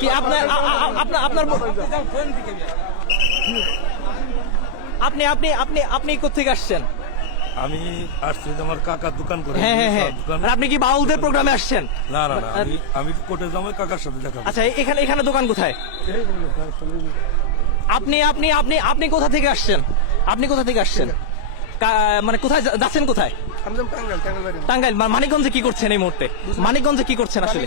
কি আপনার আপনার আপনার আপনি আপনি আপনি আপনি কোথেকে আসছেন? আমি আসছি আমার কাকার দোকান করে। হ্যাঁ হ্যাঁ হ্যাঁ। আপনি কি বাউলদের প্রোগ্রামে আসছেন? না না না আমি আমি কোর্টে যাব কাকার সাথে দেখা আচ্ছা এখানে এখানে দোকান কোথায়? আপনি আপনি আপনি আপনি কোথা থেকে আসছেন? আপনি কোথা থেকে আসছেন? মানে কোথায় যাচ্ছেন কোথায়? টাঙ্গাইল মানিকগঞ্জে কি করছেন এই মুহূর্তে? মানিকগঞ্জে কি করছেন আসলে?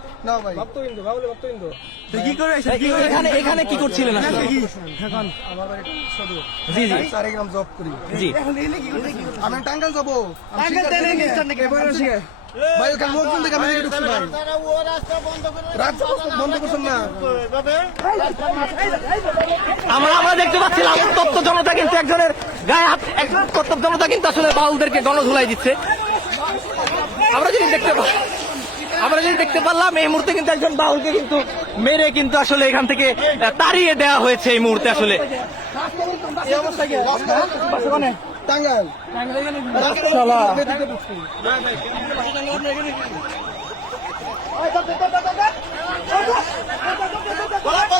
না ভাই। ভক্তবিন্দু বাউলে ভক্তবিন্দু। এখানে এখানে কি করছিলেন আসলে? আমার বাড়ি সদর। জি জি। চারে গ্রাম জব করি। জি। আমি টাঙ্গাইল যাব। ভাই ওখানে লোকজন দেখে আমি ঢুকছি ভাই। রাস্তা বন্ধ করছেন না। আমরা আমরা দেখতে পাচ্ছিলাম উত্তপ্ত জনতা কিন্তু একজনের গায়ে হাত একজন উত্তপ্ত জনতা কিন্তু আসলে বাউলদেরকে গণধুলাই দিচ্ছে। আমরা যদি দেখতে পা- আমরা যদি দেখতে পারলাম, এই মুহূর্তে কিন্তু একজন বাউলকে কিন্তু মেরে কিন্তু আসলে এখান থেকে তাড়িয়ে দেওয়া হয়েছে এই মুহূর্তে আসলে।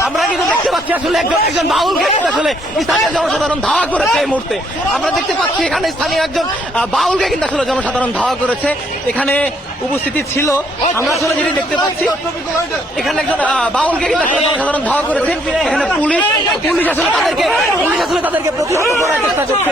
আমরা কিন্তু দেখতে পাচ্ছি আসলে একজন বাউলকে কিন্তু আসলে স্থানীয় জনসাধারণ ধাওয়া করেছে এই মুহূর্তে। আমরা দেখতে পাচ্ছি এখানে স্থানীয় একজন বাউলকে কিন্তু আসলে জনসাধারণ ধাওয়া করেছে। এখানে উপস্থিতি ছিল। আমরা আসলে যেটি দেখতে পাচ্ছি, এখানে একজন বাউলকে কিন্তু জনসাধারণ ধাওয়া করেছে এখানে পুলিশ পুলিশ আসলে তাদেরকে, পুলিশ আসলে তাদেরকে প্রতিহত করার চেষ্টা করছে।